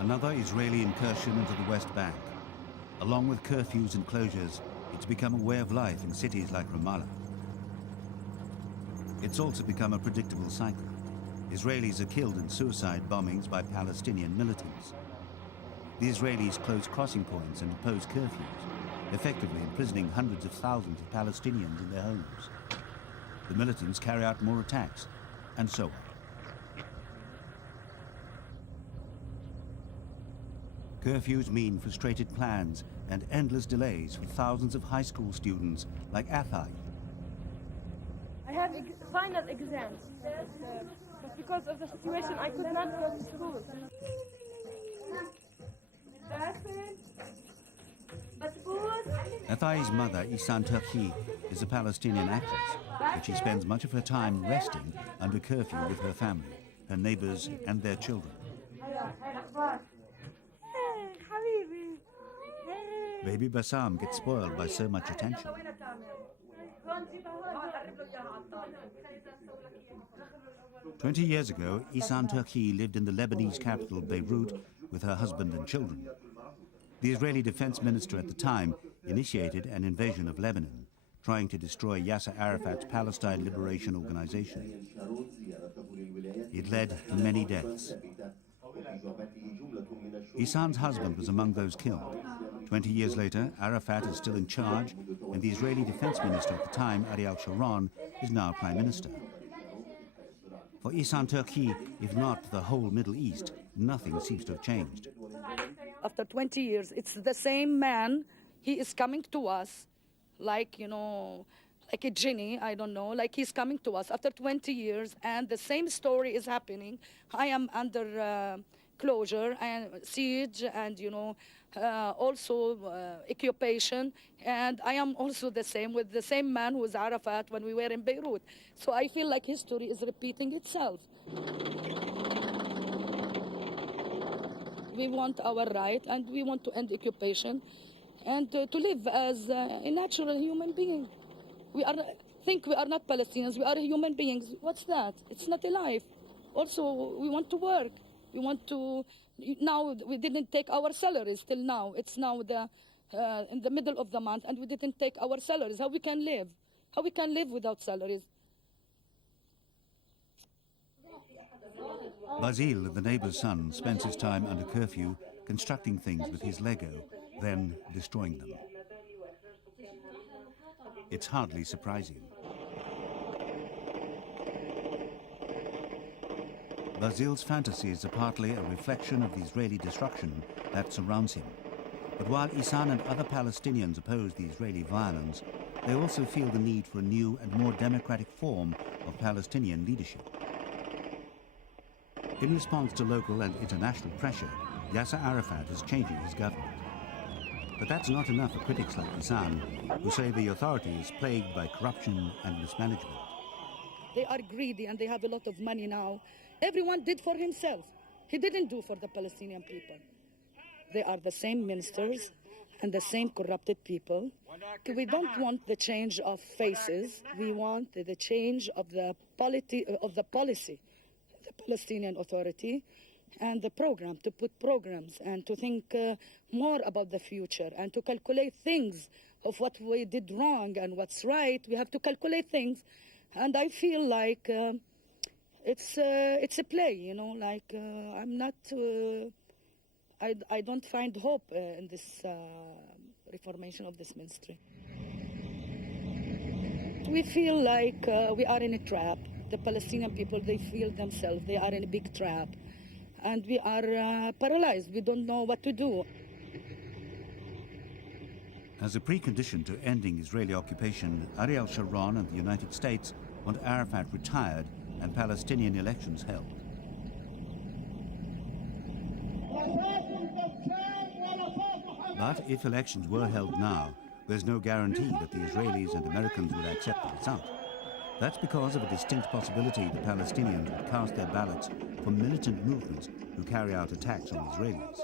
Another Israeli incursion into the West Bank. Along with curfews and closures, it's become a way of life in cities like Ramallah. It's also become a predictable cycle. Israelis are killed in suicide bombings by Palestinian militants. The Israelis close crossing points and impose curfews, effectively imprisoning hundreds of thousands of Palestinians in their homes. The militants carry out more attacks, and so on. Curfews mean frustrated plans and endless delays for thousands of high school students like Athai. I have final exams, but because of the situation, I could not go to school. Athai's mother, Ihsan Turkieh, is a Palestinian actress, but she spends much of her time resting under curfew with her family, her neighbors, and their children. Baby Bassam gets spoiled by so much attention. 20 years ago, Ihsan Turkieh lived in the Lebanese capital, Beirut, with her husband and children. The Israeli defense minister at the time initiated an invasion of Lebanon, trying to destroy Yasser Arafat's Palestine Liberation Organization. It led to many deaths. Ihsan's husband was among those killed. 20 years later, Arafat is still in charge, and the Israeli defense minister at the time, Ariel Sharon, is now prime minister. For Ihsan Turkieh, if not the whole Middle East, nothing seems to have changed. After 20 years, it's the same man. He is coming to us like, like a genie, I don't know, like he's coming to us after 20 years, and the same story is happening. I am under closure and siege and, also occupation, and I am also the same with the same man who was Arafat when we were in Beirut. So I feel like history is repeating itself. We want our right, and we want to end occupation and to live as a natural human being. We are not Palestinians, we are human beings. What's that? It's not a life. Also, we want to work. We want to, now we didn't take our salaries till now. It's now in the middle of the month, and we didn't take our salaries. How we can live? How we can live without salaries? Basil, the neighbor's son, spends his time under curfew constructing things with his Lego, then destroying them. It's hardly surprising. Basil's fantasies are partly a reflection of the Israeli destruction that surrounds him. But while Ihsan and other Palestinians oppose the Israeli violence, they also feel the need for a new and more democratic form of Palestinian leadership. In response to local and international pressure, Yasser Arafat is changing his government. But that's not enough for critics like Ihsan, who say the authority is plagued by corruption and mismanagement. They are greedy and they have a lot of money now. Everyone did for himself. He didn't do for the Palestinian people. They are the same ministers and the same corrupted people. We don't want the change of faces. We want the change of the policy, the Palestinian Authority, and the program, to put programs and to think more about the future and to calculate things of what we did wrong and what's right. We have to calculate things. And I feel like it's a play, I'm not, I don't find hope in this reformation of this ministry. We feel like we are in a trap. The Palestinian people, they feel themselves, they are in a big trap. And we are paralyzed. We don't know what to do. As a precondition to ending Israeli occupation, Ariel Sharon and the United States want Arafat retired and Palestinian elections held. But if elections were held now, there's no guarantee that the Israelis and Americans would accept the result. That's because of a distinct possibility the Palestinians would cast their ballots for militant movements who carry out attacks on Israelis.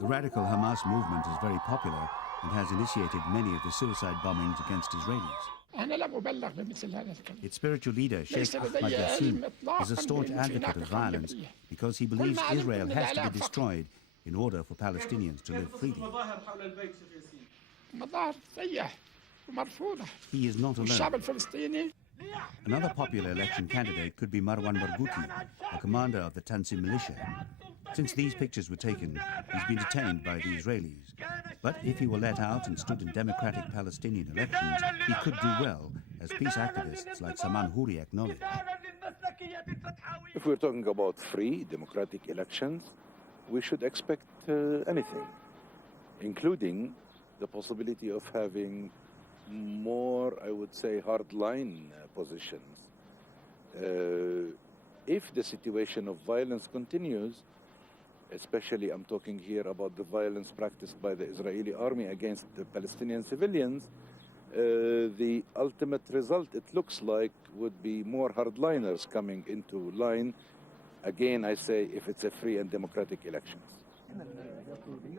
The radical Hamas movement is very popular and has initiated many of the suicide bombings against Israelis. Its spiritual leader, Sheikh Ahmad Yassin, is a staunch advocate of violence because he believes Israel has to be destroyed in order for Palestinians to live freely. He is not alone. Another popular election candidate could be Marwan Bargouti, a commander of the Tansim militia. Since these pictures were taken, he's been detained by the Israelis. But if he were let out and stood in democratic Palestinian elections, he could do well, as peace activists like Saman Houri acknowledge. If we're talking about free, democratic elections, we should expect anything, including the possibility of having more, I would say, hardline positions. If the situation of violence continues, especially I'm talking here about the violence practiced by the Israeli army against the Palestinian civilians, the ultimate result, it looks like, would be more hardliners coming into line. Again, I say, if it's a free and democratic elections.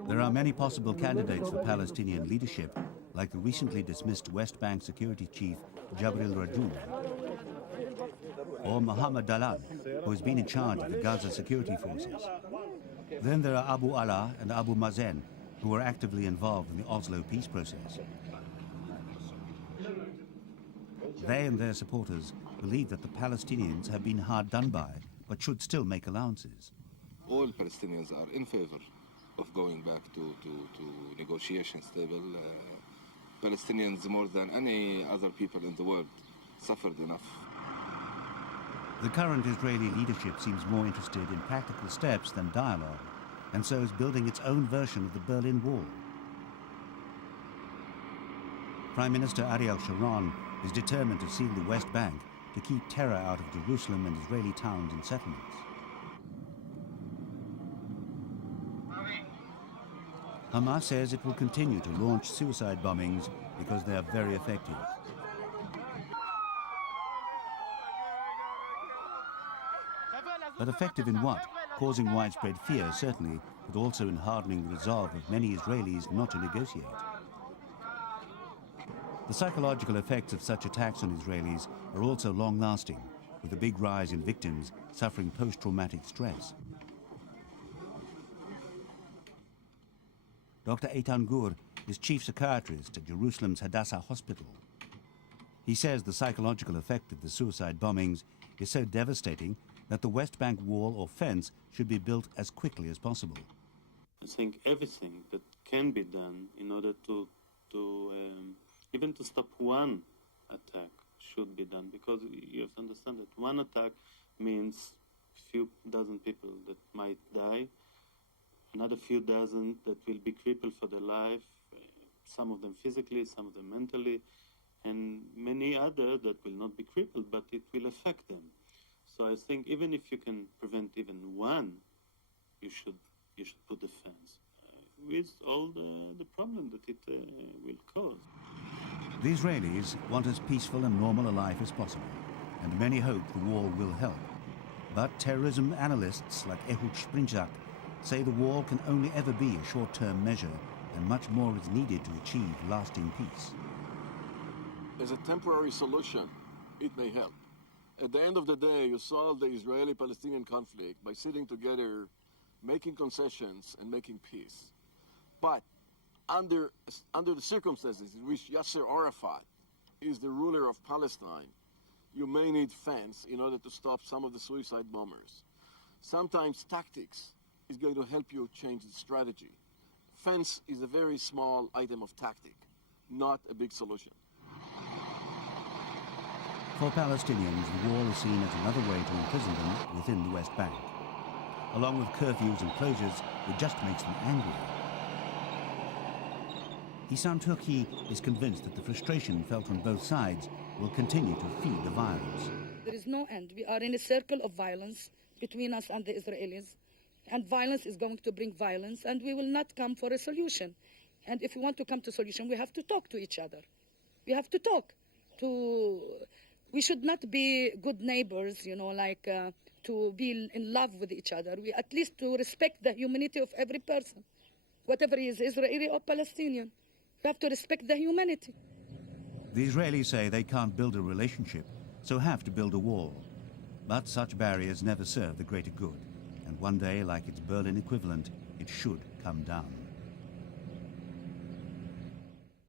There are many possible candidates for Palestinian leadership, like the recently dismissed West Bank security chief Jabril Rajoub, or Mohammed Dalal, who has been in charge of the Gaza security forces. Then there are Abu Ala and Abu Mazen, who are actively involved in the Oslo peace process. They and their supporters believe that the Palestinians have been hard done by, but should still make allowances. All Palestinians are in favor of going back to negotiations table. Palestinians, more than any other people in the world, suffered enough. The current Israeli leadership seems more interested in practical steps than dialogue, and so is building its own version of the Berlin Wall. Prime Minister Ariel Sharon is determined to seal the West Bank to keep terror out of Jerusalem and Israeli towns and settlements. Hamas says it will continue to launch suicide bombings because they are very effective. But effective in what? Causing widespread fear, certainly, but also in hardening the resolve of many Israelis not to negotiate. The psychological effects of such attacks on Israelis are also long-lasting, with a big rise in victims suffering post-traumatic stress. Dr. Eitan Gur is chief psychiatrist at Jerusalem's Hadassah Hospital. He says the psychological effect of the suicide bombings is so devastating that the West Bank wall or fence should be built as quickly as possible. I think everything that can be done in order to even to stop one attack should be done, because you have to understand that one attack means few dozen people that might die, another few dozen that will be crippled for their life, some of them physically, some of them mentally, and many others that will not be crippled, but it will affect them. So I think even if you can prevent even one, you should put the fence, with all the problem that it will cause. The Israelis want as peaceful and normal a life as possible, and many hope the wall will help. But terrorism analysts like Ehud Sprinzak say the wall can only ever be a short-term measure, and much more is needed to achieve lasting peace. As a temporary solution, it may help. At the end of the day, you solve the Israeli-Palestinian conflict by sitting together, making concessions, and making peace. But under the circumstances in which Yasser Arafat is the ruler of Palestine, you may need fence in order to stop some of the suicide bombers. Sometimes tactics is going to help you change the strategy. Fence is a very small item of tactic, not a big solution. For Palestinians, the wall is seen as another way to imprison them within the West Bank. Along with curfews and closures, it just makes them angrier. Ihsan Turkieh is convinced that the frustration felt on both sides will continue to feed the violence. There is no end. We are in a circle of violence between us and the Israelis, and violence is going to bring violence, and we will not come for a solution. And if we want to come to a solution, we have to talk to each other. We have to talk. We should not be good neighbors, to be in love with each other. We at least to respect the humanity of every person, whatever he is, Israeli or Palestinian. We have to respect the humanity. The Israelis say they can't build a relationship, so have to build a wall. But such barriers never serve the greater good, and one day, like its Berlin equivalent, it should come down.